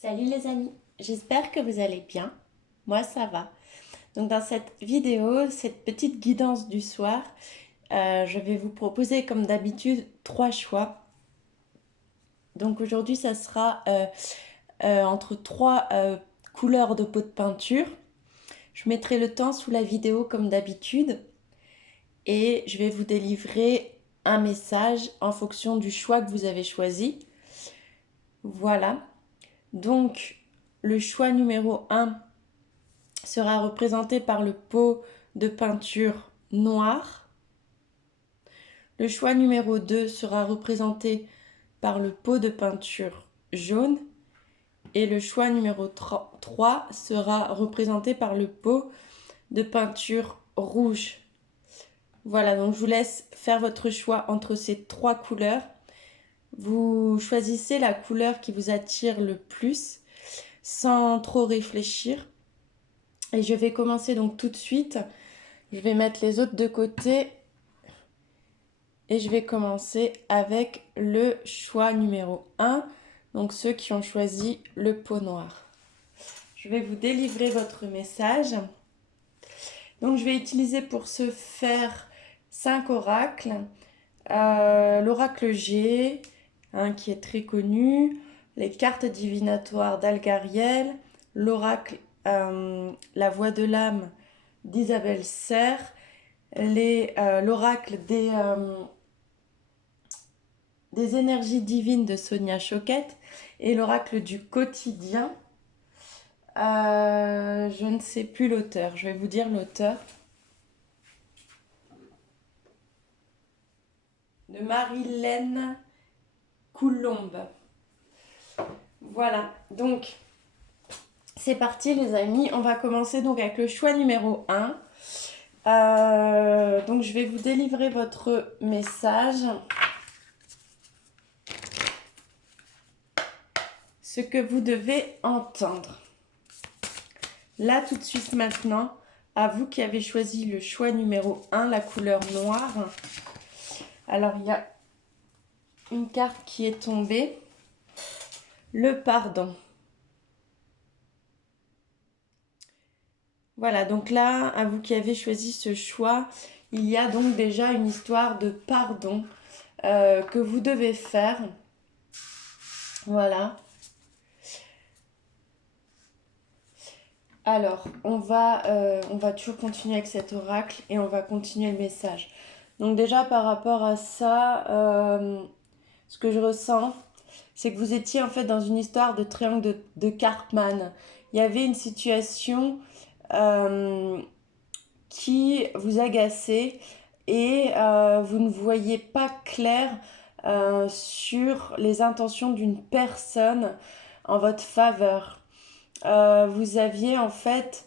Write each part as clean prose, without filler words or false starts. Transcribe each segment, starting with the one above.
Salut les amis, j'espère que vous allez bien. Moi ça va. Donc dans cette vidéo, cette petite guidance du soir, je vais vous proposer comme d'habitude trois choix. Donc aujourd'hui ça sera entre trois couleurs de pot de peinture. Je mettrai le temps sous la vidéo comme d'habitude et je vais vous délivrer un message en fonction du choix que vous avez choisi. Voilà. Donc le choix numéro 1 sera représenté par le pot de peinture noir. Le choix numéro 2 sera représenté par le pot de peinture jaune. Et le choix numéro 3 sera représenté par le pot de peinture rouge. Voilà, donc je vous laisse faire votre choix entre ces trois couleurs. Vous choisissez la couleur qui vous attire le plus sans trop réfléchir. Et je vais commencer donc tout de suite. Je vais mettre les autres de côté et je vais commencer avec le choix numéro 1, donc ceux qui ont choisi le pot noir. Je vais vous délivrer votre message. Donc je vais utiliser pour ce faire 5 oracles. L'oracle G, qui est très connu, les cartes divinatoires d'Algariel, l'oracle La Voix de l'âme d'Isabelle Serre, l'oracle des énergies divines de Sonia Choquette et l'oracle du quotidien. Je ne sais plus l'auteur, je vais vous dire l'auteur. De Marilène Coulombe. Voilà, donc c'est parti les amis, on va commencer donc avec le choix numéro 1. Donc je vais vous délivrer votre message. Ce que vous devez entendre. Là tout de suite maintenant, à vous qui avez choisi le choix numéro 1, la couleur noire. Alors il y a une carte qui est tombée. Le pardon. Voilà, donc là, à vous qui avez choisi ce choix, il y a donc déjà une histoire de pardon que vous devez faire. Voilà. Alors, on va toujours continuer avec cet oracle et on va continuer le message. Donc déjà, par rapport à ça, ce que je ressens, c'est que vous étiez en fait dans une histoire de triangle de Karpman. Il y avait une situation qui vous agaçait et vous ne voyez pas clair sur les intentions d'une personne en votre faveur. Vous aviez en fait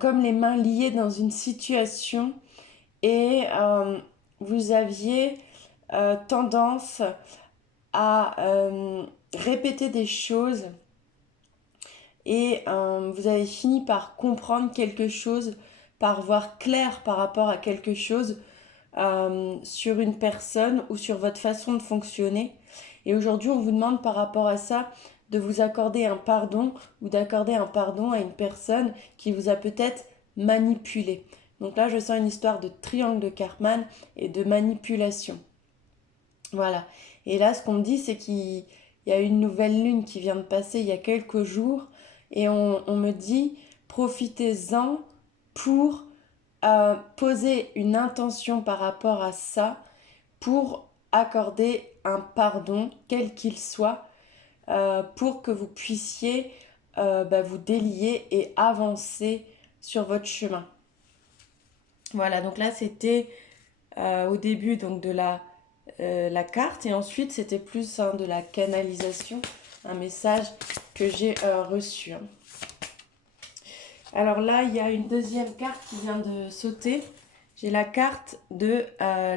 comme les mains liées dans une situation et vous aviez tendance à répéter des choses et vous avez fini par comprendre quelque chose, par voir clair par rapport à quelque chose sur une personne ou sur votre façon de fonctionner. Et aujourd'hui, on vous demande par rapport à ça de vous accorder un pardon ou d'accorder un pardon à une personne qui vous a peut-être manipulé. Donc là, je sens une histoire de triangle de Karpman et de manipulation. Voilà. Et là, ce qu'on me dit, c'est qu'il y a une nouvelle lune qui vient de passer il y a quelques jours. Et on me dit, profitez-en pour poser une intention par rapport à ça, pour accorder un pardon, quel qu'il soit, pour que vous puissiez vous délier et avancer sur votre chemin. Voilà, donc là c'était au début donc de la carte et ensuite c'était plus de la canalisation, un message que j'ai reçu. Alors là il y a une deuxième carte qui vient de sauter. J'ai la carte de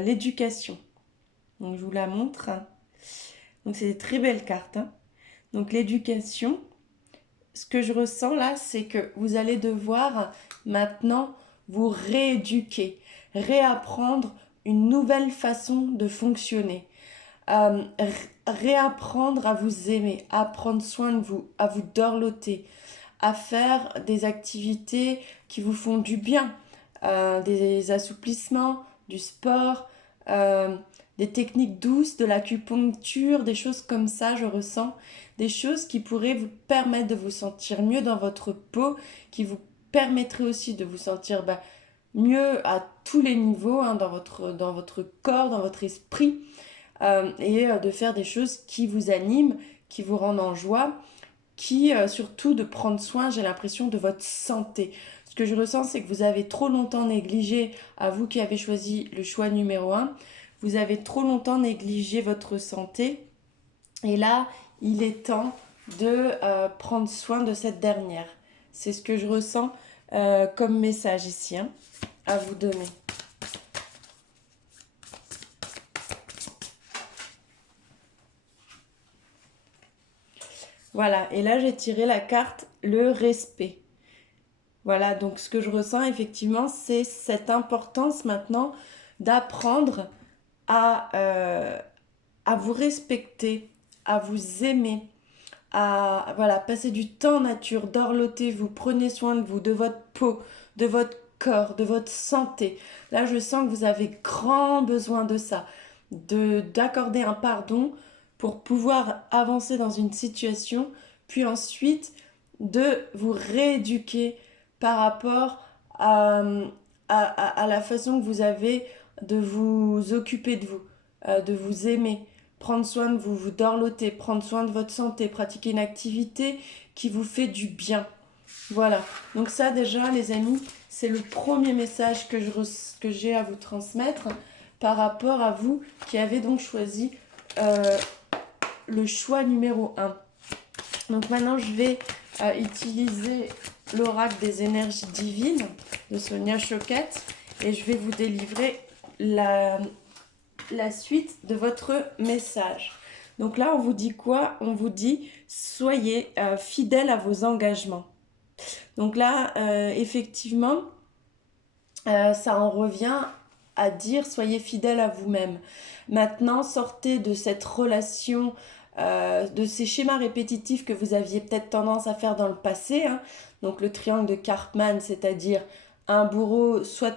l'éducation. Donc je vous la montre. Donc c'est des très belles cartes. Donc l'éducation, ce que je ressens là, c'est que vous allez devoir maintenant vous rééduquer, réapprendre une nouvelle façon de fonctionner. réapprendre à vous aimer, à prendre soin de vous, à vous dorloter, à faire des activités qui vous font du bien, des assouplissements, du sport, euh, des techniques douces, de l'acupuncture, des choses comme ça, je ressens, des choses qui pourraient vous permettre de vous sentir mieux dans votre peau, qui vous permettraient aussi de vous sentir mieux à tous les niveaux, hein, dans votre corps, dans votre esprit, et de faire des choses qui vous animent, qui vous rendent en joie, qui surtout de prendre soin, j'ai l'impression, de votre santé. Ce que je ressens, c'est que vous avez trop longtemps négligé, à vous qui avez choisi le choix numéro un, vous avez trop longtemps négligé votre santé. Et là, il est temps de prendre soin de cette dernière. C'est ce que je ressens comme message ici, hein, à vous donner. Voilà, et là j'ai tiré la carte le respect. Voilà, donc ce que je ressens effectivement, c'est cette importance maintenant d'apprendre à, à vous respecter, à vous aimer, à voilà, passer du temps en nature, dorlotez-vous, prenez soin de vous, de votre peau, de votre corps, de votre santé. Là, je sens que vous avez grand besoin de ça, d'accorder un pardon pour pouvoir avancer dans une situation, puis ensuite de vous rééduquer par rapport à la façon que vous avez de vous occuper de vous, de vous aimer, prendre soin de vous, vous dorloter, prendre soin de votre santé, pratiquer une activité qui vous fait du bien. Voilà, donc ça déjà les amis, c'est le premier message que j'ai à vous transmettre par rapport à vous qui avez donc choisi le choix numéro un. Donc maintenant je vais utiliser l'oracle des énergies divines de Sonia Choquette et je vais vous délivrer la suite de votre message. Donc là, on vous dit quoi? On vous dit soyez fidèle à vos engagements. Donc là, effectivement, ça en revient à dire soyez fidèle à vous-même. Maintenant, sortez de cette relation, de ces schémas répétitifs que vous aviez peut-être tendance à faire dans le passé, hein. Donc le triangle de Karpman, c'est-à-dire un bourreau, soit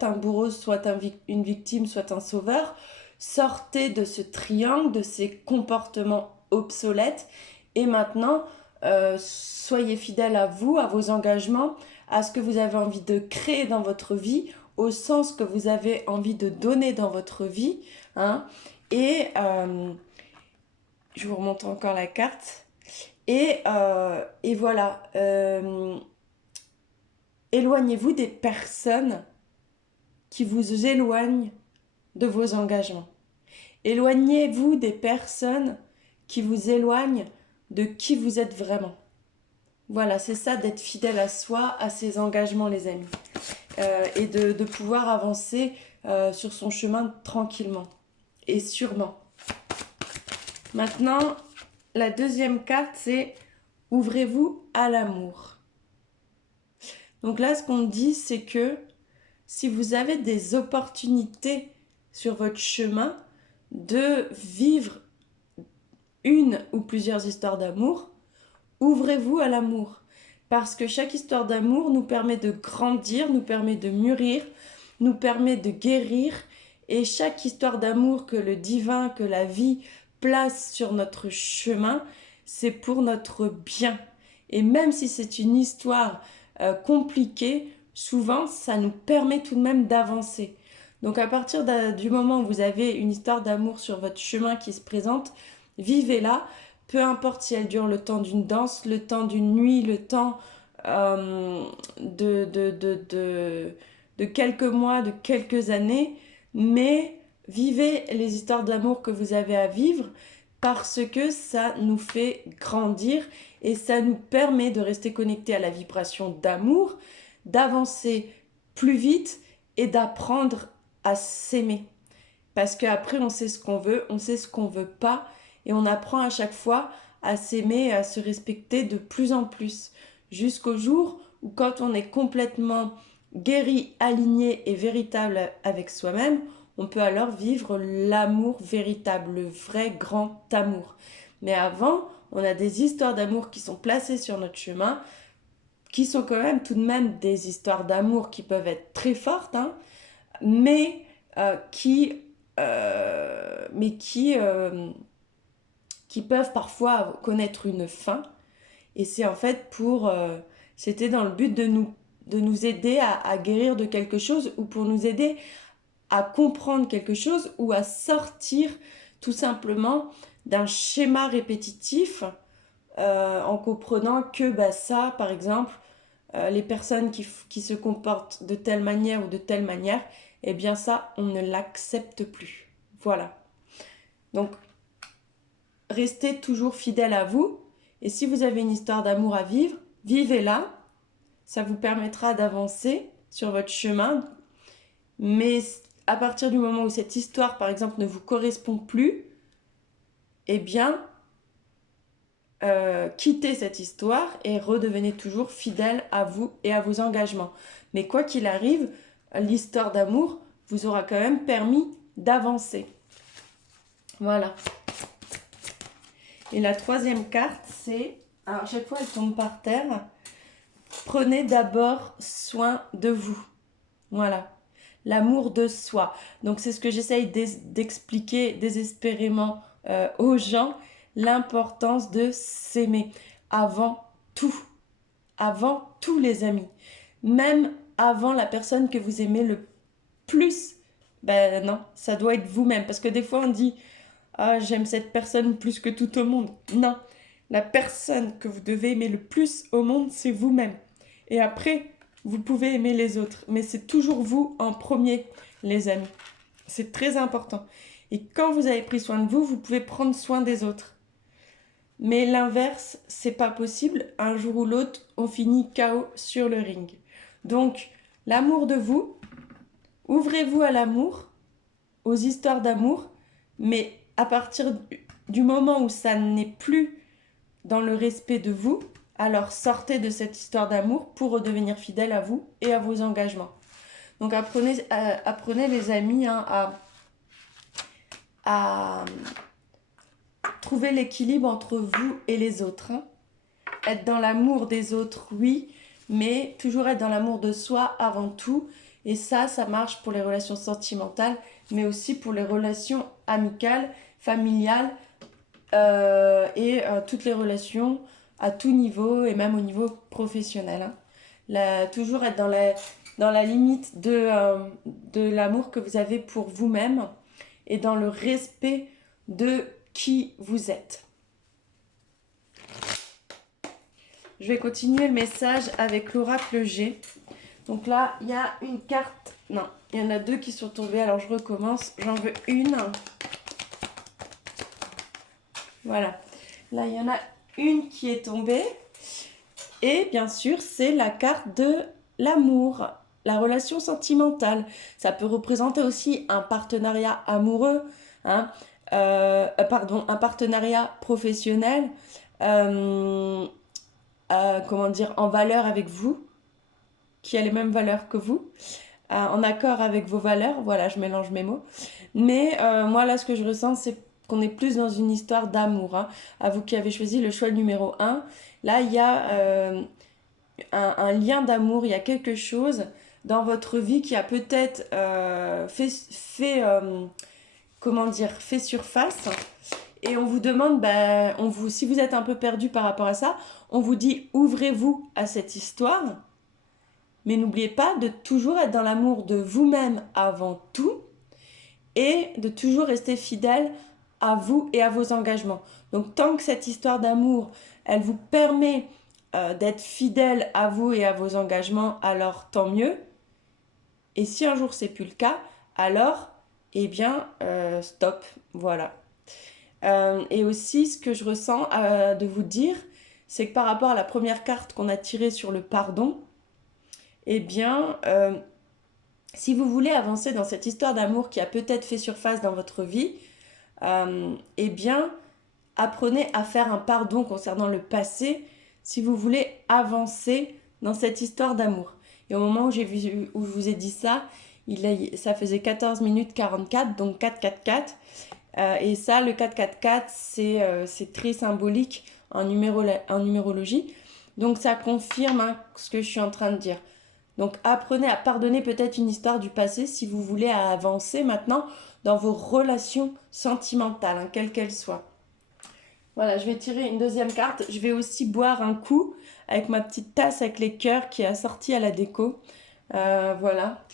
une victime, soit un sauveur. Sortez de ce triangle, de ces comportements obsolètes et maintenant soyez fidèle à vous, à vos engagements, à ce que vous avez envie de créer dans votre vie, au sens que vous avez envie de donner dans votre vie, hein. Et je vous remonte encore la carte et voilà, éloignez-vous des personnes qui vous éloignent de vos engagements. Éloignez-vous des personnes qui vous éloignent de qui vous êtes vraiment. Voilà, c'est ça d'être fidèle à soi, à ses engagements les amis. Et de pouvoir avancer sur son chemin tranquillement et sûrement. Maintenant, la deuxième carte, c'est ouvrez-vous à l'amour. Donc là, ce qu'on dit, c'est que si vous avez des opportunités sur votre chemin de vivre une ou plusieurs histoires d'amour, ouvrez-vous à l'amour. Parce que chaque histoire d'amour nous permet de grandir, nous permet de mûrir, nous permet de guérir. Et chaque histoire d'amour que le divin, que la vie place sur notre chemin, c'est pour notre bien. Et même si c'est une histoire compliquée, souvent ça nous permet tout de même d'avancer. Donc à partir du moment où vous avez une histoire d'amour sur votre chemin qui se présente, vivez-la. Peu importe si elle dure le temps d'une danse, le temps d'une nuit, le temps de quelques mois, de quelques années, mais vivez les histoires d'amour que vous avez à vivre parce que ça nous fait grandir et ça nous permet de rester connectés à la vibration d'amour, d'avancer plus vite et d'apprendre à s'aimer. Parce qu'après, on sait ce qu'on veut, on sait ce qu'on veut pas. Et on apprend à chaque fois à s'aimer et à se respecter de plus en plus. Jusqu'au jour où quand on est complètement guéri, aligné et véritable avec soi-même, on peut alors vivre l'amour véritable, le vrai grand amour. Mais avant, on a des histoires d'amour qui sont placées sur notre chemin, qui sont quand même tout de même des histoires d'amour qui peuvent être très fortes, hein, mais qui peuvent parfois connaître une fin. Et c'est en fait c'était dans le but de nous aider à guérir de quelque chose ou pour nous aider à comprendre quelque chose ou à sortir tout simplement d'un schéma répétitif en comprenant que ça, par exemple, les personnes qui se comportent de telle manière ou de telle manière, eh bien ça, on ne l'accepte plus. Voilà. Donc, restez toujours fidèle à vous. Et si vous avez une histoire d'amour à vivre, vivez-la. Ça vous permettra d'avancer sur votre chemin. Mais à partir du moment où cette histoire, par exemple, ne vous correspond plus, eh bien, quittez cette histoire et redevenez toujours fidèle à vous et à vos engagements. Mais quoi qu'il arrive, l'histoire d'amour vous aura quand même permis d'avancer. Voilà. Et la troisième carte, c'est... Alors, à chaque fois, elle tombe par terre. Prenez d'abord soin de vous. Voilà. L'amour de soi. Donc, c'est ce que j'essaye d'expliquer désespérément aux gens. L'importance de s'aimer avant tout. Avant tous les amis. Même avant la personne que vous aimez le plus. Ben non, ça doit être vous-même. Parce que des fois, on dit... Ah, j'aime cette personne plus que tout au monde. Non, la personne que vous devez aimer le plus au monde, c'est vous-même. Et après, vous pouvez aimer les autres. Mais c'est toujours vous en premier, les amis. C'est très important. Et quand vous avez pris soin de vous, vous pouvez prendre soin des autres. Mais l'inverse, c'est pas possible. Un jour ou l'autre, on finit KO sur le ring. Donc, l'amour de vous, ouvrez-vous à l'amour, aux histoires d'amour, mais à partir du moment où ça n'est plus dans le respect de vous, alors sortez de cette histoire d'amour pour redevenir fidèle à vous et à vos engagements. Donc apprenez les amis à trouver l'équilibre entre vous et les autres. Hein. Être dans l'amour des autres, oui, mais toujours être dans l'amour de soi avant tout. Et ça marche pour les relations sentimentales, mais aussi pour les relations amicales, familiales toutes les relations à tout niveau et même au niveau professionnel. Hein. Toujours être dans la limite de l'amour que vous avez pour vous-même et dans le respect de qui vous êtes. Je vais continuer le message avec l'oracle G. Donc là, il y a une carte... Non, il y en a deux qui sont tombées. Alors, je recommence. J'en veux une. Voilà. Là, il y en a une qui est tombée. Et bien sûr, c'est la carte de l'amour, la relation sentimentale. Ça peut représenter aussi un partenariat amoureux, hein, un partenariat professionnel, en valeur avec vous, qui a les mêmes valeurs que vous, en accord avec vos valeurs. Voilà, je mélange mes mots. Mais moi, là, ce que je ressens, c'est qu'on est plus dans une histoire d'amour. Hein. À vous qui avez choisi le choix numéro 1, là, il y a un lien d'amour, il y a quelque chose dans votre vie qui a peut-être fait surface. Et on vous demande, si vous êtes un peu perdu par rapport à ça, on vous dit ouvrez-vous à cette histoire. Mais n'oubliez pas de toujours être dans l'amour de vous-même avant tout et de toujours rester fidèle à vous et à vos engagements. Donc tant que cette histoire d'amour, elle vous permet d'être fidèle à vous et à vos engagements, alors tant mieux. Et si un jour c'est plus le cas, alors, stop, voilà. Et aussi, ce que je ressens de vous dire, c'est que par rapport à la première carte qu'on a tirée sur le pardon, si vous voulez avancer dans cette histoire d'amour qui a peut-être fait surface dans votre vie, apprenez à faire un pardon concernant le passé si vous voulez avancer dans cette histoire d'amour. Et au moment où je vous ai dit ça, Ça faisait 14 minutes 44, donc 4-4-4. Et ça, le 4-4-4, c'est très symbolique en numérologie. Donc ça confirme hein, ce que je suis en train de dire. Donc apprenez à pardonner peut-être une histoire du passé si vous voulez avancer maintenant dans vos relations sentimentales, hein, quelles qu'elles soient. Voilà, je vais tirer une deuxième carte. Je vais aussi boire un coup avec ma petite tasse avec les cœurs qui est assortie à la déco. Voilà.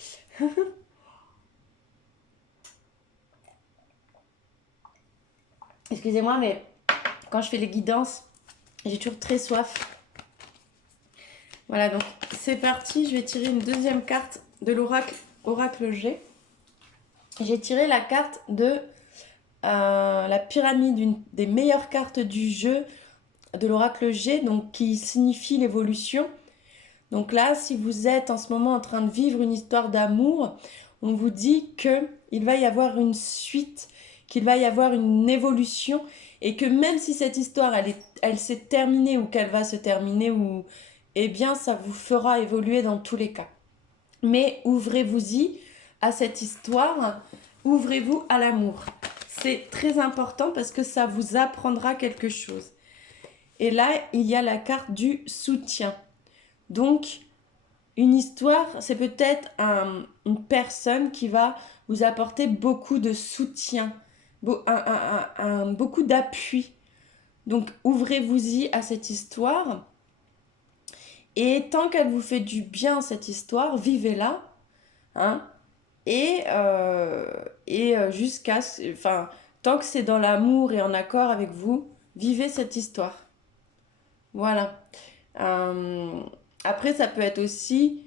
Excusez-moi, mais quand je fais les guidances, j'ai toujours très soif. Voilà, donc c'est parti. Je vais tirer une deuxième carte de l'oracle Oracle G. J'ai tiré la carte de la pyramide, une des meilleures cartes du jeu de l'oracle G, donc qui signifie l'évolution. Donc là, si vous êtes en ce moment en train de vivre une histoire d'amour, on vous dit qu'il va y avoir une suite, qu'il va y avoir une évolution et que même si cette histoire, elle s'est terminée ou qu'elle va se terminer, eh bien, ça vous fera évoluer dans tous les cas. Mais ouvrez-vous-y à cette histoire, ouvrez-vous à l'amour. C'est très important parce que ça vous apprendra quelque chose. Et là, il y a la carte du soutien. Donc, une histoire, c'est peut-être une personne qui va vous apporter beaucoup de soutien, beaucoup d'appui. Donc, ouvrez-vous-y à cette histoire. Et tant qu'elle vous fait du bien, cette histoire, vivez-la. Hein, jusqu'à... Enfin, tant que c'est dans l'amour et en accord avec vous, vivez cette histoire. Voilà. Après, ça peut être aussi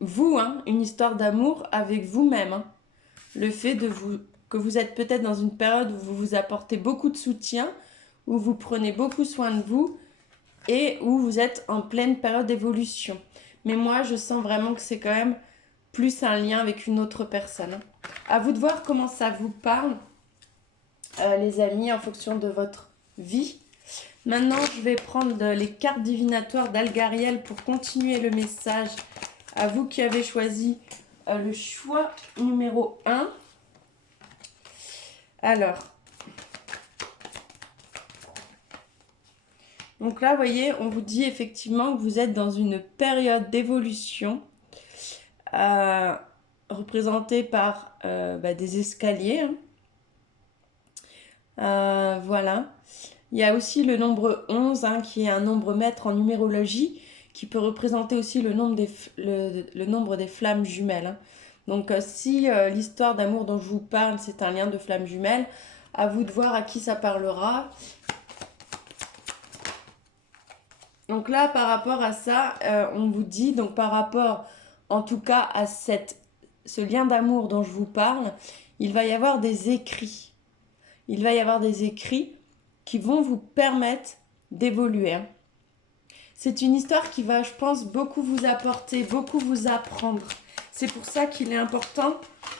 vous, hein, une histoire d'amour avec vous-même. Hein. Le fait que vous êtes peut-être dans une période où vous vous apportez beaucoup de soutien, où vous prenez beaucoup soin de vous et où vous êtes en pleine période d'évolution. Mais moi, je sens vraiment que c'est quand même plus un lien avec une autre personne. Hein. À vous de voir comment ça vous parle, les amis, en fonction de votre vie. Maintenant, je vais prendre les cartes divinatoires d'Algariel pour continuer le message à vous qui avez choisi le choix numéro 1. Alors, donc là, vous voyez, on vous dit effectivement que vous êtes dans une période d'évolution représentée par des escaliers. Hein. Voilà. Il y a aussi le nombre 11, hein, qui est un nombre maître en numérologie, qui peut représenter aussi le nombre des flammes jumelles. Hein. Donc si l'histoire d'amour dont je vous parle, c'est un lien de flammes jumelles, à vous de voir à qui ça parlera. Donc là, par rapport à ça, on vous dit, donc par rapport en tout cas à ce lien d'amour dont je vous parle, il va y avoir des écrits. Il va y avoir des écrits qui vont vous permettre d'évoluer. Hein. C'est une histoire qui va, je pense, beaucoup vous apporter, beaucoup vous apprendre. C'est pour ça qu'il est important,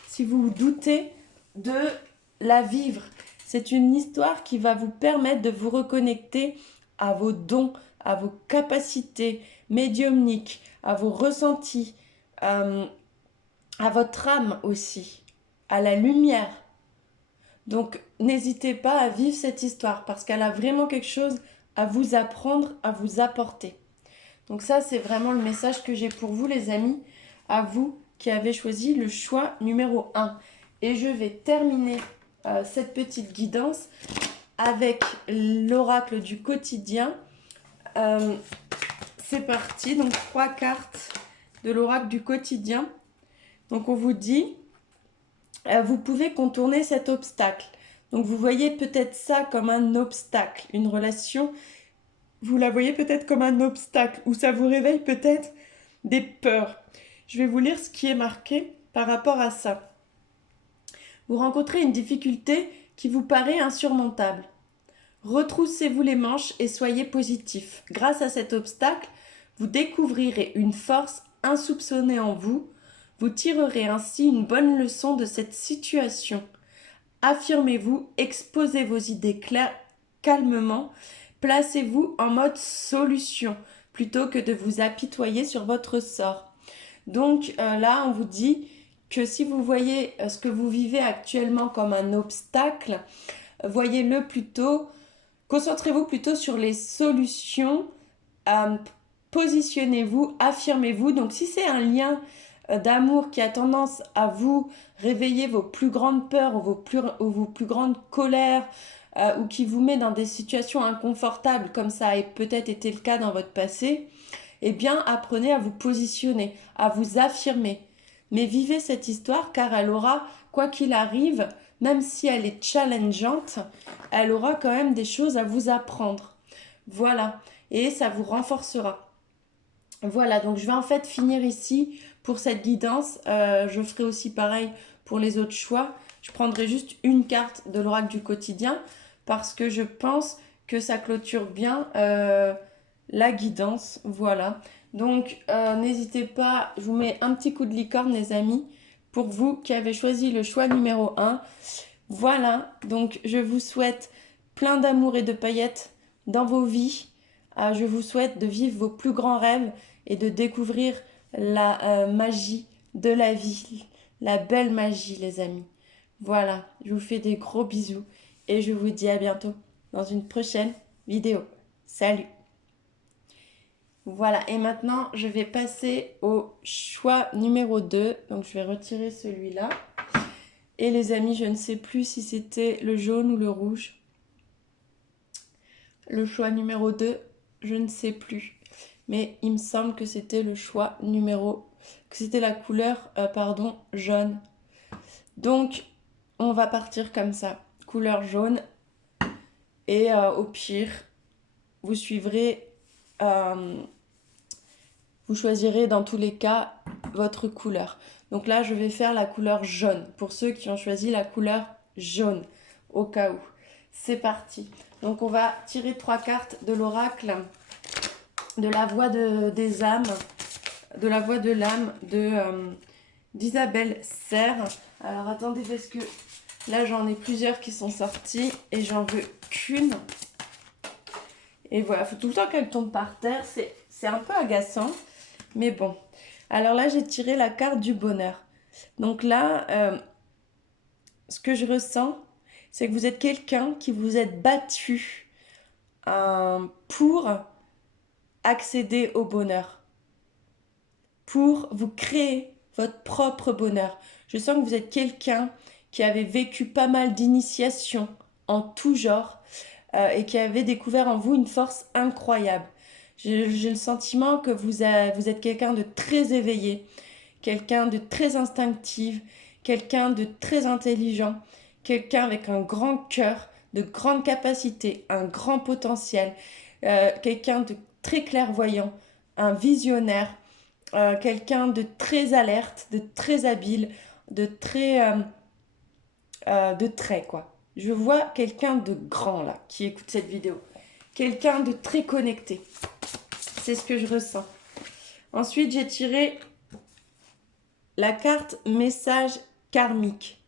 si vous vous doutez, de la vivre. C'est une histoire qui va vous permettre de vous reconnecter à vos dons, à vos capacités médiumniques, à vos ressentis, à votre âme aussi, à la lumière. Donc, n'hésitez pas à vivre cette histoire parce qu'elle a vraiment quelque chose à vous apprendre, à vous apporter. Donc ça, c'est vraiment le message que j'ai pour vous, les amis, à vous qui avez choisi le choix numéro 1. Et je vais terminer cette petite guidance avec l'oracle du quotidien. C'est parti, donc 3 cartes de l'oracle du quotidien. Donc on vous dit, vous pouvez contourner cet obstacle. Donc vous voyez peut-être ça comme un obstacle, une relation, vous la voyez peut-être comme un obstacle, ou ça vous réveille peut-être des peurs. Je vais vous lire ce qui est marqué par rapport à ça. Vous rencontrez une difficulté qui vous paraît insurmontable. Retroussez-vous les manches et soyez positif. Grâce à cet obstacle, vous découvrirez une force insoupçonnée en vous. Vous tirerez ainsi une bonne leçon de cette situation. Affirmez-vous, exposez vos idées claires, calmement, placez-vous en mode solution plutôt que de vous apitoyer sur votre sort. Donc là, on vous dit que si vous voyez ce que vous vivez actuellement comme un obstacle, voyez-le plutôt, concentrez-vous plutôt sur les solutions, positionnez-vous, affirmez-vous. Donc si c'est un lien d'amour qui a tendance à vous réveiller vos plus grandes peurs ou vos plus grandes colères, ou qui vous met dans des situations inconfortables comme ça a peut-être été le cas dans votre passé, eh bien apprenez à vous positionner, à vous affirmer. Mais vivez cette histoire car elle aura, quoi qu'il arrive, même si elle est challengeante, elle aura quand même des choses à vous apprendre. Voilà, et ça vous renforcera. Voilà, donc je vais en fait finir ici pour cette guidance. Je ferai aussi pareil pour les autres choix. Je prendrai juste une carte de l'oracle du quotidien parce que je pense que ça clôture bien la guidance. Voilà. Donc n'hésitez pas, je vous mets un petit coup de licorne les amis, pour vous qui avez choisi le choix numéro 1. Voilà, donc je vous souhaite plein d'amour et de paillettes dans vos vies. Je vous souhaite de vivre vos plus grands rêves et de découvrir la magie de la vie, la belle magie les amis. Voilà, je vous fais des gros bisous et je vous dis à bientôt dans une prochaine vidéo. Salut! Voilà, et maintenant je vais passer au choix numéro 2. Donc je vais retirer celui-là. Et les amis, je ne sais plus si c'était le jaune ou le rouge. Le choix numéro 2, je ne sais plus. Mais il me semble que c'était le choix que c'était la couleur, jaune. Donc, on va partir comme ça. Couleur jaune. Et au pire, vous suivrez, vous choisirez dans tous les cas votre couleur. Donc là, je vais faire la couleur jaune. Pour ceux qui ont choisi la couleur jaune, au cas où. C'est parti. Donc on va tirer 3 cartes de l'oracle, de la voix des âmes, de la voix de l'âme d'Isabelle Serre. Alors attendez, parce que là j'en ai plusieurs qui sont sortis et j'en veux qu'une. Et voilà, il faut tout le temps qu'elle tombe par terre. C'est un peu agaçant, mais bon. Alors là, j'ai tiré la carte du bonheur. Donc là, ce que je ressens, c'est que vous êtes quelqu'un qui vous êtes battu pour accéder au bonheur, pour vous créer votre propre bonheur. Je sens que vous êtes quelqu'un qui avait vécu pas mal d'initiations en tout genre et qui avait découvert en vous une force incroyable. J'ai le sentiment que vous êtes quelqu'un de très éveillé, quelqu'un de très instinctif, quelqu'un de très intelligent, quelqu'un avec un grand cœur, de grandes capacités, un grand potentiel, quelqu'un de très clairvoyant, un visionnaire, quelqu'un de très alerte, de très habile, de très quoi. Je vois quelqu'un de grand là qui écoute cette vidéo, quelqu'un de très connecté. C'est ce que je ressens. Ensuite, j'ai tiré la carte message karmique.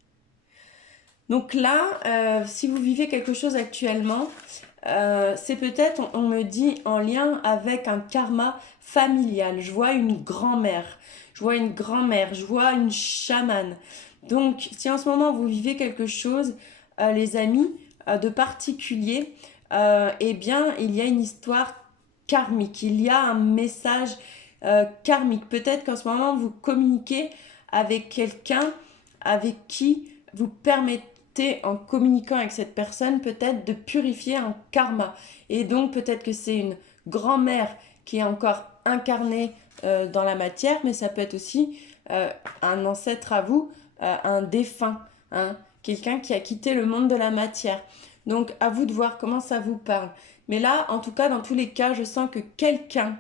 Donc là, si vous vivez quelque chose actuellement, c'est peut-être, on me dit, en lien avec un karma familial. Je vois une grand-mère, je vois une chamane. Donc, si en ce moment vous vivez quelque chose, les amis, de particulier, eh bien, il y a une histoire karmique, il y a un message karmique. Peut-être qu'en ce moment, vous communiquez avec quelqu'un avec qui vous permettez, en communiquant avec cette personne, peut-être de purifier un karma. Et donc, peut-être que c'est une grand-mère qui est encore incarnée dans la matière, mais ça peut être aussi un ancêtre à vous, un défunt, hein, quelqu'un qui a quitté le monde de la matière. Donc, à vous de voir comment ça vous parle. Mais là, en tout cas, dans tous les cas, je sens que quelqu'un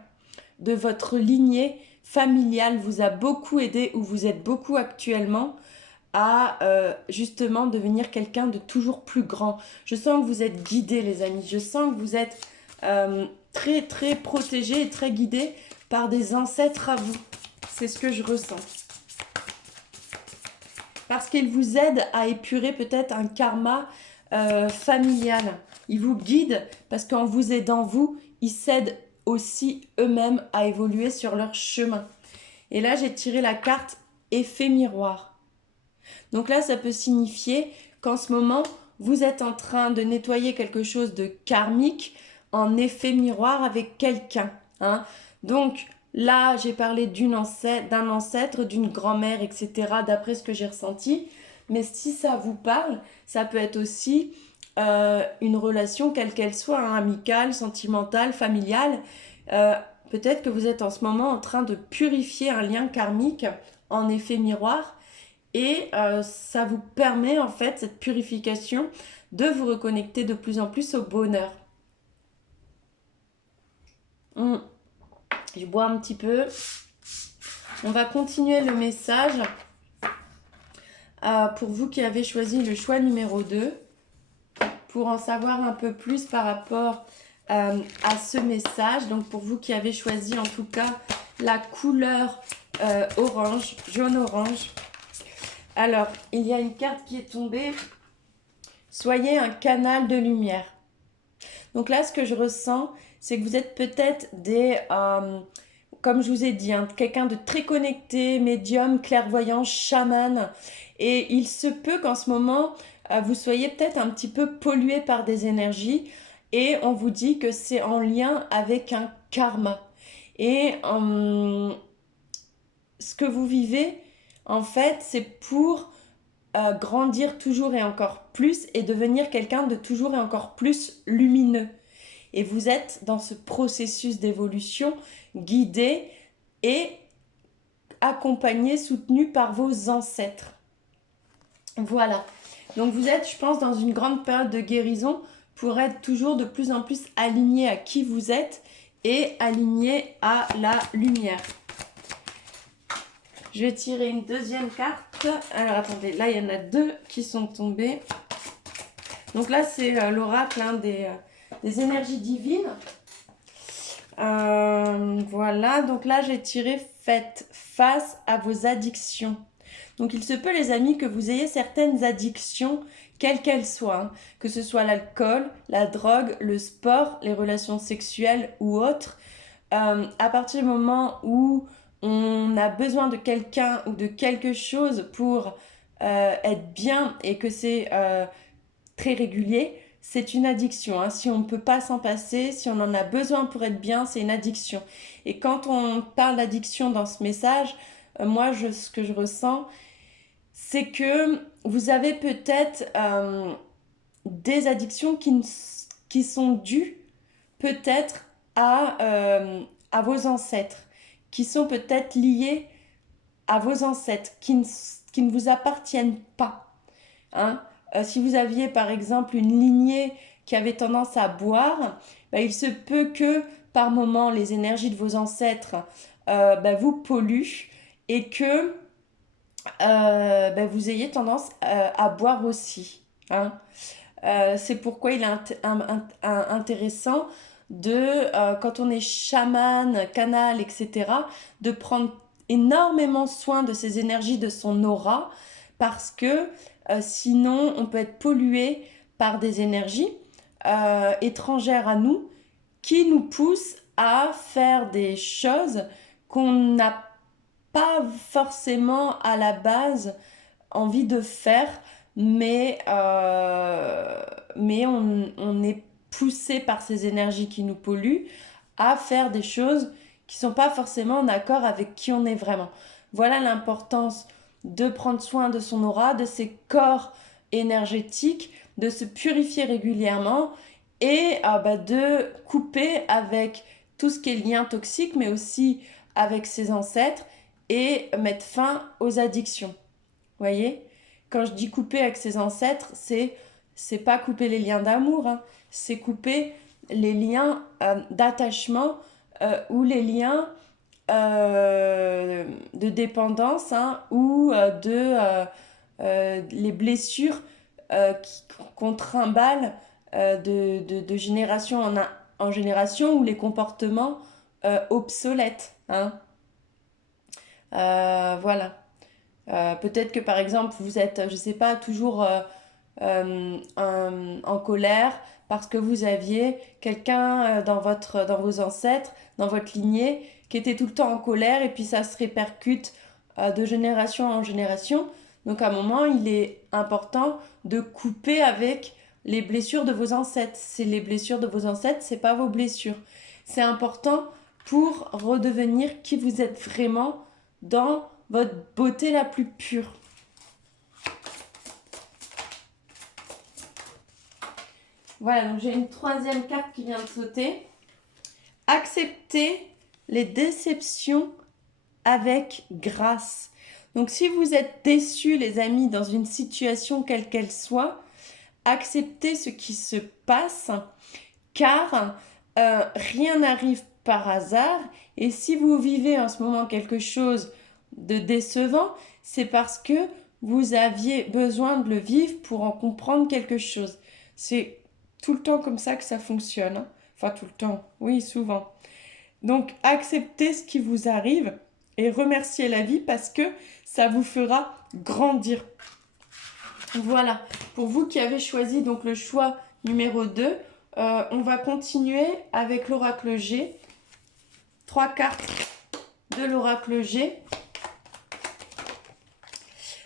de votre lignée familiale vous a beaucoup aidé ou vous êtes beaucoup actuellement à justement devenir quelqu'un de toujours plus grand. Je sens que vous êtes guidés, les amis. Je sens que vous êtes très, très protégés et très guidés par des ancêtres à vous. C'est ce que je ressens. Parce qu'ils vous aident à épurer peut-être un karma familial. Ils vous guident parce qu'en vous aidant vous, ils s'aident aussi eux-mêmes à évoluer sur leur chemin. Et là, j'ai tiré la carte effet miroir. Donc là, ça peut signifier qu'en ce moment, vous êtes en train de nettoyer quelque chose de karmique en effet miroir avec quelqu'un. Hein. Donc là, j'ai parlé d'un ancêtre, d'une grand-mère, etc., d'après ce que j'ai ressenti. Mais si ça vous parle, ça peut être aussi une relation, quelle qu'elle soit, hein, amicale, sentimentale, familiale. Euh, Peut-être que vous êtes en ce moment en train de purifier un lien karmique en effet miroir et ça vous permet en fait, cette purification, de vous reconnecter de plus en plus au bonheur. Je bois un petit peu. On va continuer le message pour vous qui avez choisi le choix numéro 2. Pour en savoir un peu plus par rapport à ce message. Donc pour vous qui avez choisi en tout cas la couleur orange, jaune-orange. Alors, il y a une carte qui est tombée. Soyez un canal de lumière. Donc là, ce que je ressens, c'est que vous êtes peut-être comme je vous ai dit, hein, quelqu'un de très connecté, médium, clairvoyant, chaman. Et il se peut qu'en ce moment, vous soyez peut-être un petit peu pollué par des énergies. Et on vous dit que c'est en lien avec un karma. Et ce que vous vivez, en fait, c'est pour grandir toujours et encore plus et devenir quelqu'un de toujours et encore plus lumineux. Et vous êtes dans ce processus d'évolution guidé et accompagné, soutenu par vos ancêtres. Voilà. Donc vous êtes, je pense, dans une grande période de guérison pour être toujours de plus en plus aligné à qui vous êtes et aligné à la lumière. Je vais tirer une deuxième carte. Alors attendez, là il y en a 2 qui sont tombées. Donc là c'est l'oracle des énergies divines. Voilà, donc là j'ai tiré faites face à vos addictions. Donc il se peut les amis que vous ayez certaines addictions, quelles qu'elles soient, hein, que ce soit l'alcool, la drogue, le sport, les relations sexuelles ou autres. À partir du moment où on a besoin de quelqu'un ou de quelque chose pour être bien et que c'est très régulier, c'est une addiction. Hein. Si on ne peut pas s'en passer, si on en a besoin pour être bien, c'est une addiction. Et quand on parle d'addiction dans ce message, moi, ce que je ressens, c'est que vous avez peut-être des addictions qui sont dues peut-être à vos ancêtres, qui sont peut-être liées à vos ancêtres, qui ne vous appartiennent pas. Hein. Si vous aviez par exemple une lignée qui avait tendance à boire, il se peut que par moment les énergies de vos ancêtres vous polluent et que vous ayez tendance à boire aussi. Hein. C'est pourquoi il est intéressant quand on est chaman, canal, etc., de prendre énormément soin de ses énergies, de son aura, parce que sinon on peut être pollué par des énergies étrangères à nous qui nous poussent à faire des choses qu'on n'a pas forcément à la base envie de faire, mais on est poussé par ces énergies qui nous polluent à faire des choses qui ne sont pas forcément en accord avec qui on est vraiment. Voilà l'importance de prendre soin de son aura, de ses corps énergétiques, de se purifier régulièrement et de couper avec tout ce qui est lien toxique, mais aussi avec ses ancêtres et mettre fin aux addictions. Vous voyez ? Quand je dis couper avec ses ancêtres, c'est pas couper les liens d'amour, hein, c'est couper les liens d'attachement ou les liens de dépendance, hein, ou les blessures qu'on trimballe de génération en génération, ou les comportements obsolètes. Hein. Voilà. Peut-être que par exemple vous êtes, je sais pas, toujours en colère parce que vous aviez quelqu'un dans vos ancêtres, dans votre lignée, qui était tout le temps en colère et puis ça se répercute de génération en génération. Donc à un moment, il est important de couper avec les blessures de vos ancêtres. C'est les blessures de vos ancêtres, c'est pas vos blessures. C'est important pour redevenir qui vous êtes vraiment dans votre beauté la plus pure. Voilà, donc j'ai une troisième carte qui vient de sauter. Acceptez les déceptions avec grâce. Donc si vous êtes déçus, les amis, dans une situation quelle qu'elle soit, acceptez ce qui se passe, car rien n'arrive par hasard. Et si vous vivez en ce moment quelque chose de décevant, c'est parce que vous aviez besoin de le vivre pour en comprendre quelque chose. C'est tout le temps comme ça que ça fonctionne, hein. Enfin, tout le temps, oui, souvent. Donc, acceptez ce qui vous arrive et remerciez la vie parce que ça vous fera grandir. Voilà, pour vous qui avez choisi donc le choix numéro 2, on va continuer avec l'oracle G. 3 cartes de l'oracle G.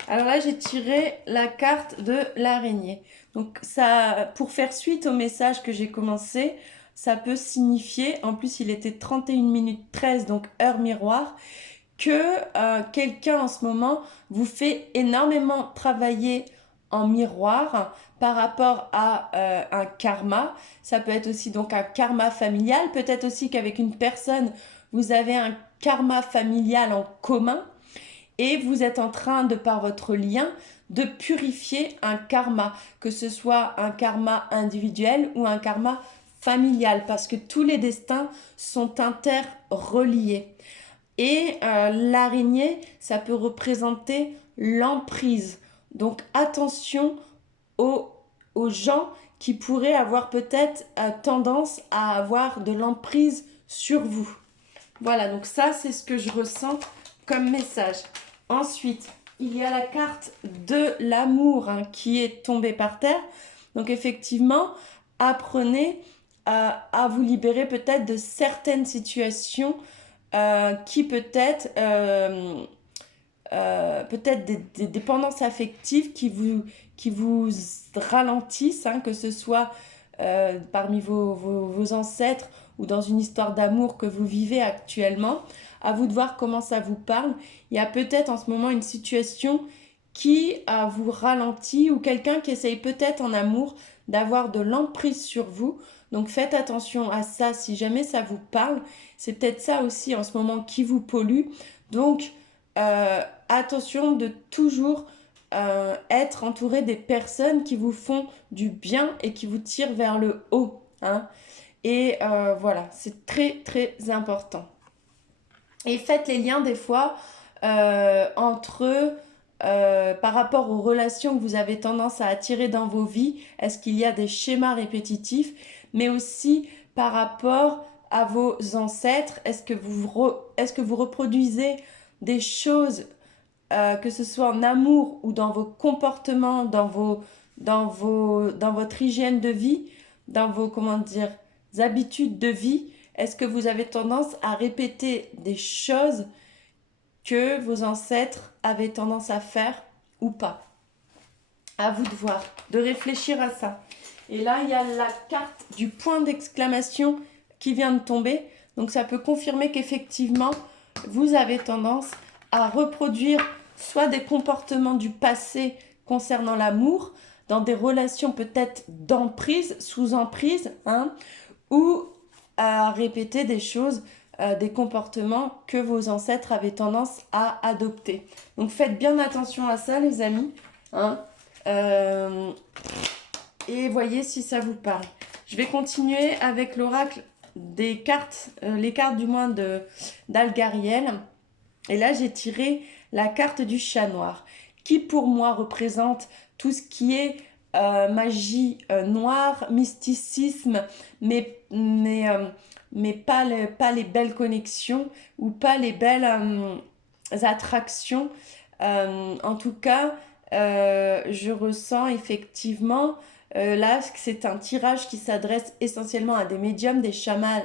Alors là, j'ai tiré la carte de l'araignée. Donc ça, pour faire suite au message que j'ai commencé, ça peut signifier, en plus il était 31 minutes 13, donc heure miroir, que quelqu'un en ce moment vous fait énormément travailler en miroir par rapport à un karma. Ça peut être aussi donc un karma familial, peut-être aussi qu'avec une personne, vous avez un karma familial en commun et vous êtes en train, de par votre lien, de purifier un karma, que ce soit un karma individuel ou un karma familial, parce que tous les destins sont interreliés. Et l'araignée, ça peut représenter l'emprise. Donc attention aux gens qui pourraient avoir peut-être tendance à avoir de l'emprise sur vous. Voilà, donc ça c'est ce que je ressens comme message. Ensuite, il y a la carte de l'amour qui est tombée par terre. Donc effectivement, apprenez à vous libérer peut-être de certaines situations qui peut-être peut-être des dépendances affectives qui vous ralentissent, que ce soit parmi vos ancêtres ou dans une histoire d'amour que vous vivez actuellement. À vous de voir comment ça vous parle. Il y a peut-être en ce moment une situation qui vous ralentit ou quelqu'un qui essaye peut-être en amour d'avoir de l'emprise sur vous. Donc faites attention à ça si jamais ça vous parle. C'est peut-être ça aussi en ce moment qui vous pollue. Donc attention de toujours être entouré des personnes qui vous font du bien et qui vous tirent vers le haut. Et voilà, c'est très très important. Et faites les liens des fois entre par rapport aux relations que vous avez tendance à attirer dans vos vies. Est-ce qu'il y a des schémas répétitifs, mais aussi par rapport à vos ancêtres. Est-ce que vous reproduisez des choses, que ce soit en amour ou dans vos comportements, dans votre hygiène de vie, dans vos habitudes de vie? Est-ce que vous avez tendance à répéter des choses que vos ancêtres avaient tendance à faire ou pas? À vous de voir, de réfléchir à ça. Et là, il y a la carte du point d'exclamation qui vient de tomber. Donc ça peut confirmer qu'effectivement, vous avez tendance à reproduire soit des comportements du passé concernant l'amour, dans des relations peut-être d'emprise, sous emprise, ou à répéter des choses, des comportements que vos ancêtres avaient tendance à adopter. Donc faites bien attention à ça, les amis. Et voyez si ça vous parle. Je vais continuer avec l'oracle des cartes, les cartes du moins d'Algariel. Et là, j'ai tiré la carte du chat noir, qui pour moi représente tout ce qui est magie noire, mysticisme, mais pas les belles connexions ou pas les belles attractions. En tout cas, je ressens effectivement Là, c'est un tirage qui s'adresse essentiellement à des médiums, des chamans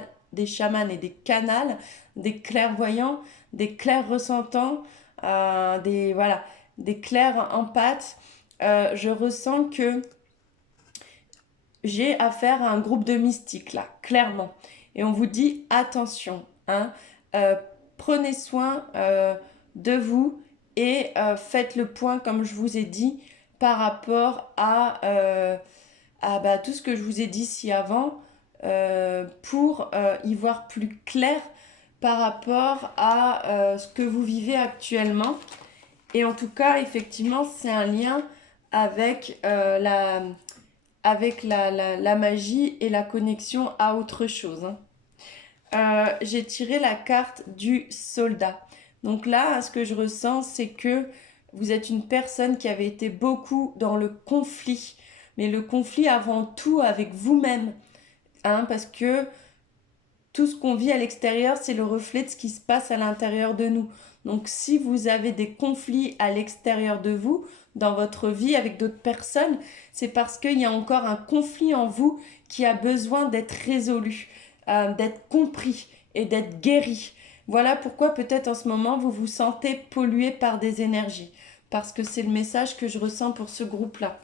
et des canals, des clairvoyants, des clairs ressentants, voilà, des clairs empathes. Je ressens que j'ai affaire à un groupe de mystiques là, clairement. Et on vous dit attention, hein, euh, prenez soin de vous et faites le point, comme je vous ai dit, par rapport à tout ce que je vous ai dit ci avant, pour y voir plus clair par rapport à ce que vous vivez actuellement. Et en tout cas, effectivement, c'est un lien avec la magie et la connexion à autre chose, hein. J'ai tiré la carte du soldat. Donc là, ce que je ressens, c'est que vous êtes une personne qui avait été beaucoup dans le conflit, mais le conflit avant tout avec vous-même, hein, parce que tout ce qu'on vit à l'extérieur, c'est le reflet de ce qui se passe à l'intérieur de nous. Donc si vous avez des conflits à l'extérieur de vous, dans votre vie avec d'autres personnes, c'est parce qu'il y a encore un conflit en vous qui a besoin d'être résolu, d'être compris et d'être guéri. Voilà pourquoi peut-être en ce moment vous vous sentez pollué par des énergies. Parce que c'est le message que je ressens pour ce groupe-là.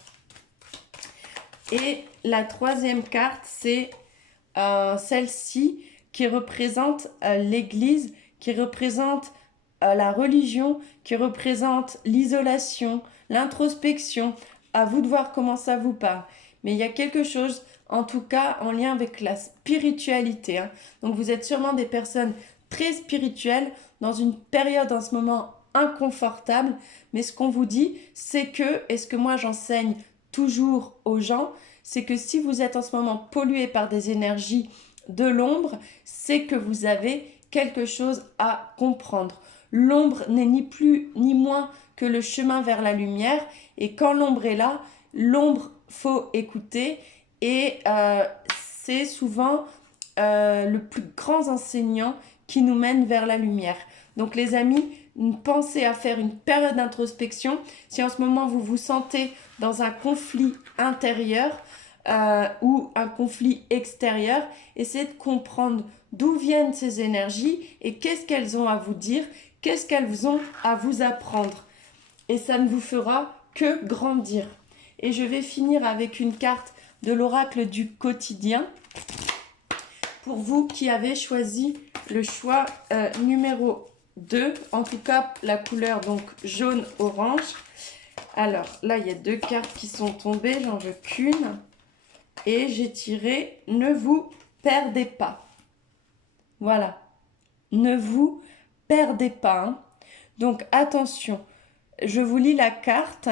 Et la troisième carte, c'est celle-ci qui représente l'Église, qui représente la religion, qui représente l'isolation, l'introspection. À vous de voir comment ça vous parle. Mais il y a quelque chose, en tout cas, en lien avec la spiritualité, hein. Donc vous êtes sûrement des personnes très spirituelles dans une période en ce moment inconfortable. Mais ce qu'on vous dit, c'est que, et ce que moi j'enseigne toujours aux gens, c'est que si vous êtes en ce moment pollué par des énergies de l'ombre, c'est que vous avez quelque chose à comprendre. L'ombre n'est ni plus ni moins que le chemin vers la lumière. Et quand l'ombre est là, l'ombre, faut écouter. Et c'est souvent le plus grand enseignant qui nous mène vers la lumière. Donc les amis, pensez à faire une période d'introspection. Si en ce moment vous vous sentez dans un conflit intérieur ou un conflit extérieur, essayez de comprendre d'où viennent ces énergies et qu'est-ce qu'elles ont à vous dire, qu'est-ce qu'elles ont à vous apprendre. Et ça ne vous fera que grandir. Et je vais finir avec une carte de l'oracle du quotidien. Pour vous qui avez choisi le choix numéro 2, en tout cas la couleur donc jaune-orange. Alors là, il y a 2 cartes qui sont tombées, j'en veux qu'une. Et j'ai tiré « Ne vous perdez pas ». Voilà, ne vous perdez pas, hein. Donc attention, je vous lis la carte.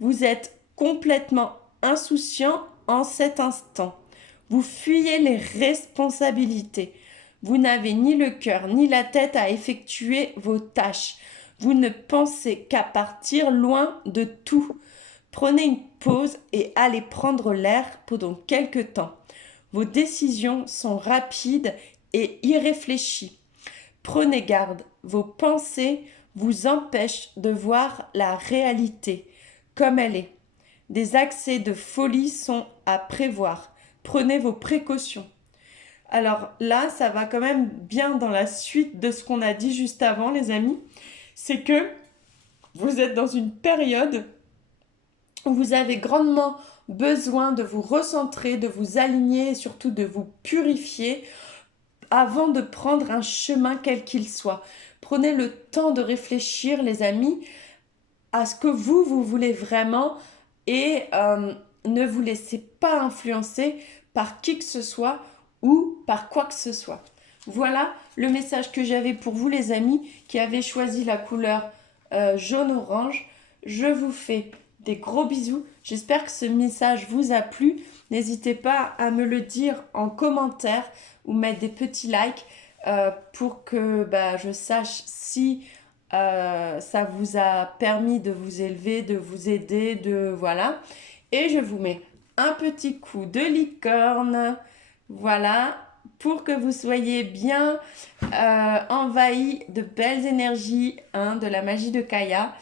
Vous êtes complètement insouciant en cet instant. Vous fuyez les responsabilités. Vous n'avez ni le cœur ni la tête à effectuer vos tâches. Vous ne pensez qu'à partir loin de tout. Prenez une pause et allez prendre l'air pendant quelque temps. Vos décisions sont rapides et irréfléchies. Prenez garde, vos pensées vous empêchent de voir la réalité comme elle est. Des accès de folie sont à prévoir. Prenez vos précautions. Alors là, ça va quand même bien dans la suite de ce qu'on a dit juste avant, les amis. C'est que vous êtes dans une période où vous avez grandement besoin de vous recentrer, de vous aligner et surtout de vous purifier avant de prendre un chemin quel qu'il soit. Prenez le temps de réfléchir, les amis, à ce que vous voulez vraiment et ne vous laissez pas influencer par qui que ce soit ou par quoi que ce soit. Voilà le message que j'avais pour vous, les amis, qui avez choisi la couleur jaune-orange. Je vous fais des gros bisous. J'espère que ce message vous a plu. N'hésitez pas à me le dire en commentaire ou mettre des petits likes pour que je sache si ça vous a permis de vous élever, de vous aider, voilà. Et je vous mets un petit coup de licorne, voilà, pour que vous soyez bien envahis de belles énergies, hein, de la magie de Kaya.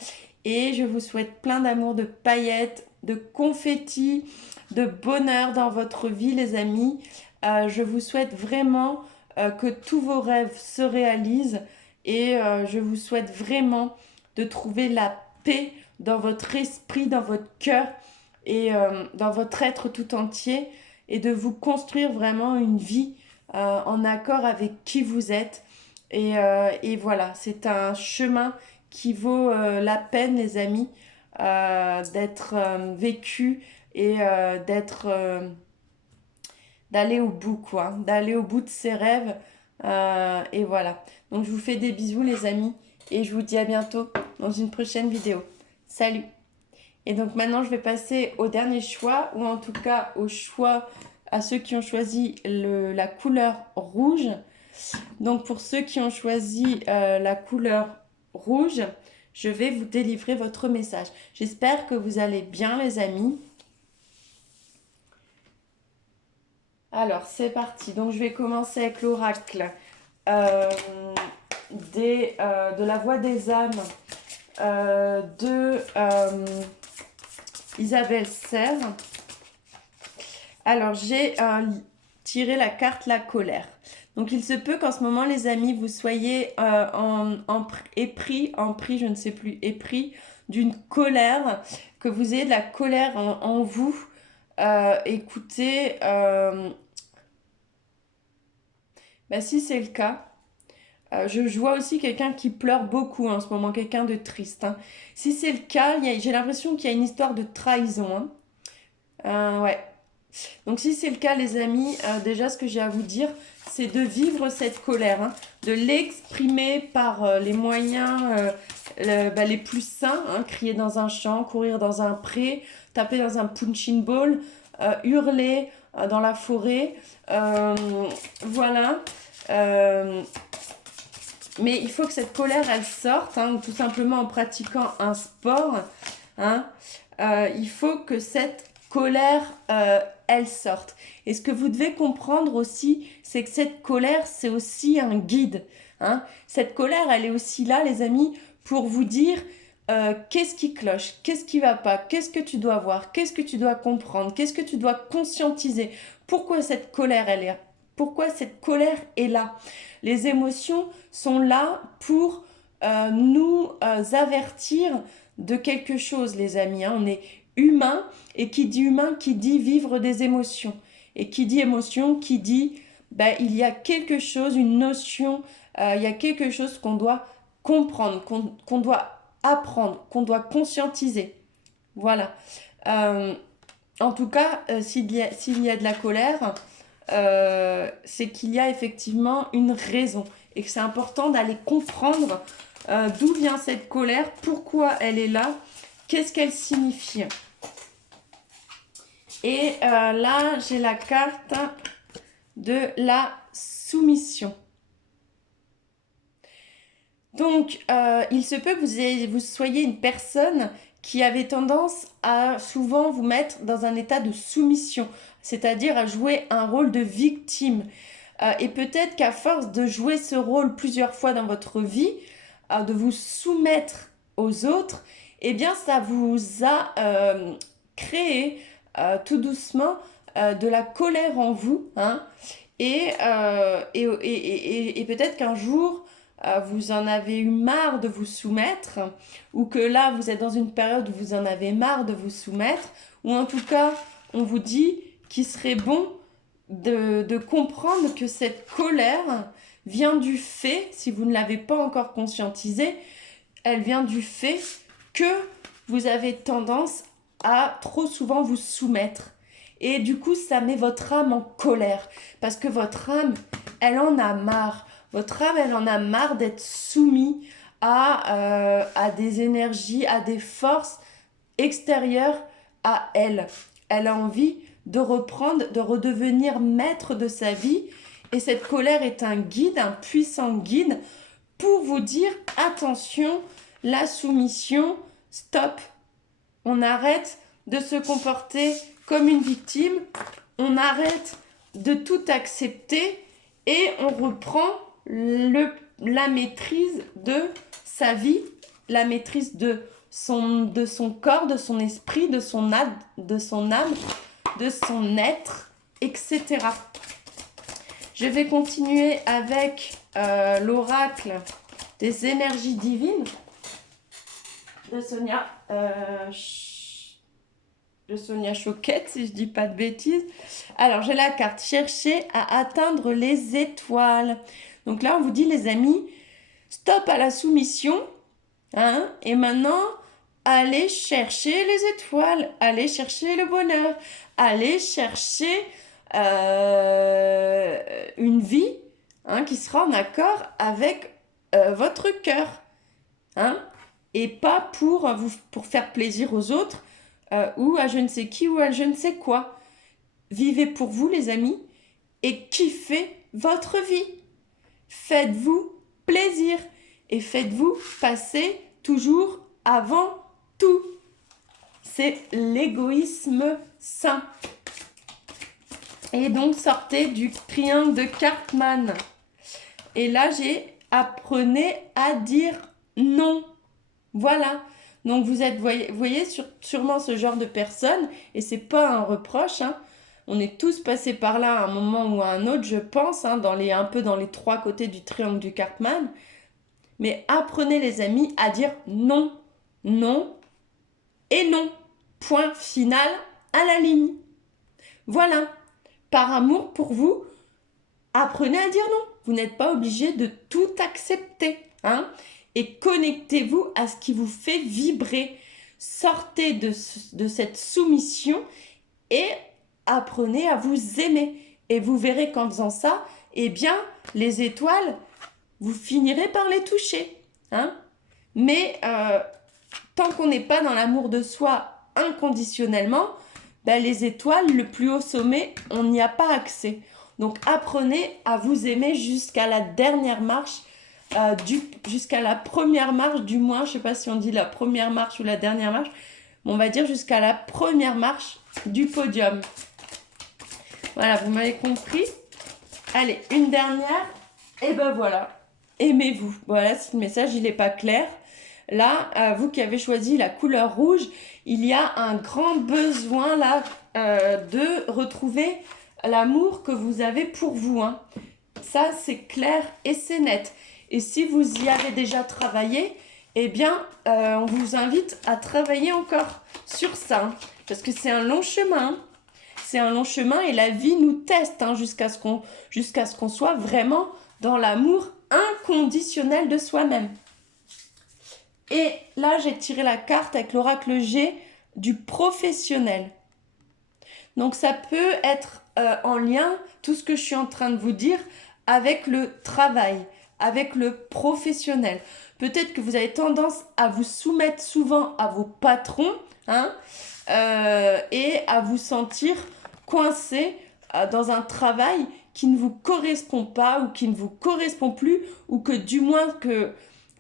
Et je vous souhaite plein d'amour, de paillettes, de confettis, de bonheur dans votre vie, les amis. Je vous souhaite vraiment que tous vos rêves se réalisent et je vous souhaite vraiment de trouver la paix dans votre esprit, dans votre cœur et dans votre être tout entier et de vous construire vraiment une vie en accord avec qui vous êtes. Et voilà, c'est un chemin qui vaut la peine, les amis, d'être vécu et d'aller au bout, quoi, d'aller au bout de ses rêves. Et voilà. Donc, je vous fais des bisous, les amis, et je vous dis à bientôt dans une prochaine vidéo. Salut! Et donc maintenant, je vais passer au dernier choix, ou en tout cas au choix à ceux qui ont choisi la couleur rouge. Donc pour ceux qui ont choisi la couleur rouge, je vais vous délivrer votre message. J'espère que vous allez bien, les amis. Alors, c'est parti. Donc, je vais commencer avec l'oracle de la voix des âmes de Isabelle Serre. Alors, j'ai tiré la carte la colère. Donc, il se peut qu'en ce moment, les amis, vous soyez épris, je ne sais plus, épris d'une colère, que vous ayez de la colère en vous. Écoutez, si c'est le cas, je vois aussi quelqu'un qui pleure beaucoup en ce moment, quelqu'un de triste. Hein. Si c'est le cas, j'ai l'impression qu'il y a une histoire de trahison. Hein. Ouais. Donc si c'est le cas, les amis, déjà ce que j'ai à vous dire, c'est de vivre cette colère, hein, de l'exprimer par les moyens les plus sains, hein, crier dans un champ, courir dans un pré, taper dans un punching ball, hurler dans la forêt, voilà. Mais il faut que cette colère, elle sorte, hein, tout simplement en pratiquant un sport. Hein. Il faut que cette colère, elle sorte. Et ce que vous devez comprendre aussi, c'est que cette colère, c'est aussi un guide. Hein. Cette colère, elle est aussi là, les amis, pour vous dire qu'est-ce qui cloche, qu'est-ce qui va pas, qu'est-ce que tu dois voir, qu'est-ce que tu dois comprendre, qu'est-ce que tu dois conscientiser. Pourquoi cette colère, elle est là? Pourquoi cette colère est là? Les émotions sont là pour nous avertir de quelque chose, les amis. Hein. On est humain, et qui dit humain, qui dit vivre des émotions. Et qui dit émotion, qui dit il y a quelque chose, une notion, il y a quelque chose qu'on doit comprendre, qu'on doit apprendre, qu'on doit conscientiser. Voilà. En tout cas, s'il y a de la colère, c'est qu'il y a effectivement une raison et que c'est important d'aller comprendre d'où vient cette colère, pourquoi elle est là, qu'est-ce qu'elle signifie. Et là, j'ai la carte de la soumission. Donc, il se peut que vous soyez une personne qui avait tendance à souvent vous mettre dans un état de soumission, c'est-à-dire à jouer un rôle de victime. Et peut-être qu'à force de jouer ce rôle plusieurs fois dans votre vie, de vous soumettre aux autres, eh bien ça vous a créé tout doucement de la colère en vous. Hein, et peut-être qu'un jour, vous en avez eu marre de vous soumettre, ou que là, vous êtes dans une période où vous en avez marre de vous soumettre, ou en tout cas, on vous dit qu'il serait bon de comprendre que cette colère vient du fait, si vous ne l'avez pas encore conscientisé, elle vient du fait que vous avez tendance à trop souvent vous soumettre. Et du coup, ça met votre âme en colère, parce que votre âme, elle en a marre. Votre âme, elle en a marre d'être soumise à des énergies, à des forces extérieures à elle. Elle a envie de reprendre, de redevenir maître de sa vie. Et cette colère est un guide, un puissant guide pour vous dire attention, la soumission, stop. On arrête de se comporter comme une victime. On arrête de tout accepter et on reprend la maîtrise de sa vie, la maîtrise de de son corps, de son esprit, de son âme, de son être, etc. Je vais continuer avec l'oracle des énergies divines de Sonia Choquette, si je dis pas de bêtises. Alors, j'ai la carte chercher à atteindre les étoiles. Donc là, on vous dit, les amis, stop à la soumission. Hein, et maintenant, allez chercher les étoiles, allez chercher le bonheur, allez chercher une vie, hein, qui sera en accord avec votre cœur. Hein, et pas pour faire plaisir aux autres ou à je ne sais qui ou à je ne sais quoi. Vivez pour vous, les amis, et kiffez votre vie. Faites-vous plaisir et faites-vous passer toujours avant tout. C'est l'égoïsme sain. Et donc, sortez du triangle de Cartman. Et là, j'ai apprenez à dire non. Voilà. Donc, vous voyez sûrement ce genre de personne, et c'est pas un reproche, hein. On est tous passés par là à un moment ou à un autre, je pense, hein, un peu dans les trois côtés du triangle du Cartman. Mais apprenez, les amis, à dire non, non et non. Point final à la ligne. Voilà. Par amour pour vous, apprenez à dire non. Vous n'êtes pas obligé de tout accepter, hein. Et connectez-vous à ce qui vous fait vibrer. Sortez de cette soumission et apprenez à vous aimer. Et vous verrez qu'en faisant ça, eh bien, les étoiles, vous finirez par les toucher. Hein. Mais tant qu'on n'est pas dans l'amour de soi inconditionnellement, ben, les étoiles, le plus haut sommet, on n'y a pas accès. Donc apprenez à vous aimer jusqu'à la dernière marche, jusqu'à la première marche, du moins, je ne sais pas si on dit la première marche ou la dernière marche, mais on va dire jusqu'à la première marche du podium. Voilà, vous m'avez compris. Allez, une dernière, et ben voilà, aimez-vous. Voilà, si le message il n'est pas clair. Là, vous qui avez choisi la couleur rouge, il y a un grand besoin là de retrouver l'amour que vous avez pour vous. Hein. Ça, c'est clair et c'est net. Et si vous y avez déjà travaillé, eh bien, on vous invite à travailler encore sur ça. Hein, parce que c'est un long chemin. Hein. C'est un long chemin et la vie nous teste hein, jusqu'à ce qu'on soit vraiment dans l'amour inconditionnel de soi-même. Et là, j'ai tiré la carte avec l'oracle G du professionnel. Donc, ça peut être en lien, tout ce que je suis en train de vous dire, avec le travail, avec le professionnel. Peut-être que vous avez tendance à vous soumettre souvent à vos patrons hein, et à vous sentir coincé dans un travail qui ne vous correspond pas ou qui ne vous correspond plus ou que du moins que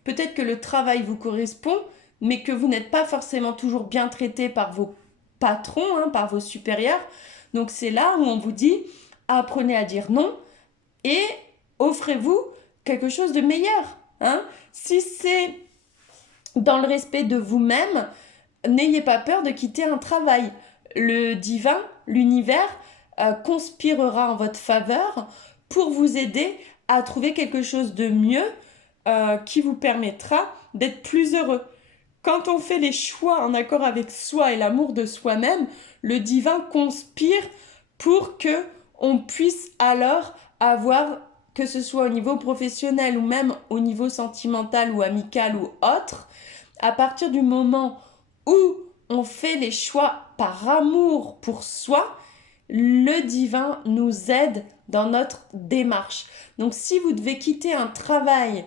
peut-être que le travail vous correspond mais que vous n'êtes pas forcément toujours bien traité par vos patrons, hein, par vos supérieurs. Donc c'est là où on vous dit apprenez à dire non et offrez-vous quelque chose de meilleur. Hein. Si c'est dans le respect de vous-même, n'ayez pas peur de quitter un travail. Le divin, l'univers, conspirera en votre faveur pour vous aider à trouver quelque chose de mieux qui vous permettra d'être plus heureux. Quand on fait les choix en accord avec soi et l'amour de soi-même, le divin conspire pour que on puisse alors avoir, que ce soit au niveau professionnel ou même au niveau sentimental ou amical ou autre, à partir du moment où on fait les choix par amour pour soi, le divin nous aide dans notre démarche. Donc si vous devez quitter un travail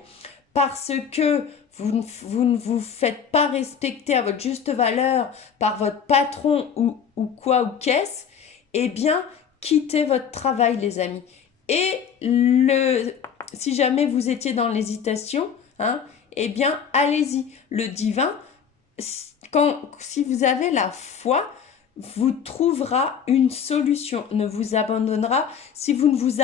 parce que vous ne vous faites pas respecter à votre juste valeur par votre patron ou quoi ou qu'est-ce, eh bien, quittez votre travail, les amis. Et si jamais vous étiez dans l'hésitation, hein, eh bien, allez-y. Le divin, si vous avez la foi, vous trouvera une solution, ne vous abandonnera. Si vous ne vous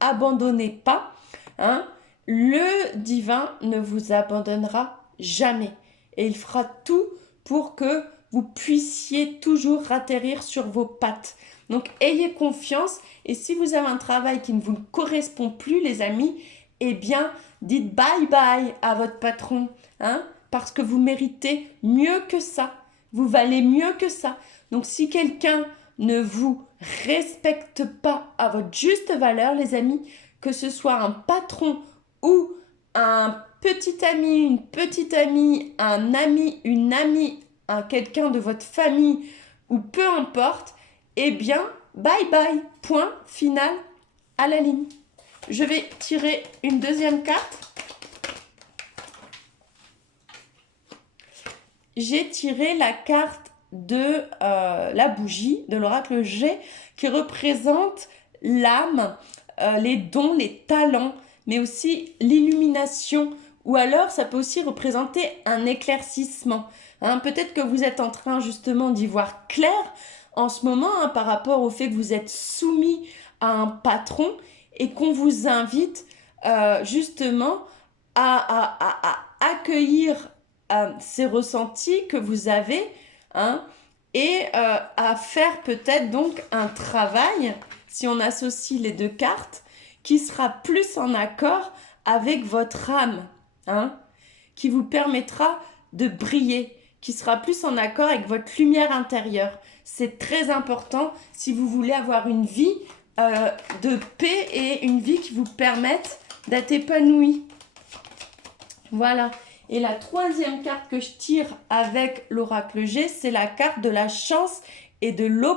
abandonnez pas, hein, le divin ne vous abandonnera jamais. et il fera tout pour que vous puissiez toujours atterrir sur vos pattes. Donc, ayez confiance et si vous avez un travail qui ne vous correspond plus, les amis, eh bien, dites bye bye à votre patron, hein, parce que vous méritez mieux que ça. Vous valez mieux que ça. Donc, si quelqu'un ne vous respecte pas à votre juste valeur, les amis, que ce soit un patron ou un petit ami, une petite amie, un ami, une amie, quelqu'un de votre famille ou peu importe, eh bien, bye bye, point final à la ligne. Je vais tirer une deuxième carte. J'ai tiré la carte de la bougie de l'oracle G qui représente l'âme, les dons, les talents, mais aussi l'illumination. Ou alors, ça peut aussi représenter un éclaircissement. Hein, peut-être que vous êtes en train justement d'y voir clair en ce moment par rapport au fait que vous êtes soumis à un patron et qu'on vous invite justement à accueillir ces ressentis que vous avez, hein, et à faire peut-être donc un travail, si on associe les deux cartes, qui sera plus en accord avec votre âme, hein, qui vous permettra de briller, qui sera plus en accord avec votre lumière intérieure. C'est très important si vous voulez avoir une vie de paix et une vie qui vous permette d'être épanoui. Voilà. Et la troisième carte que je tire avec l'oracle G, c'est la carte de la chance et de l'opportunité.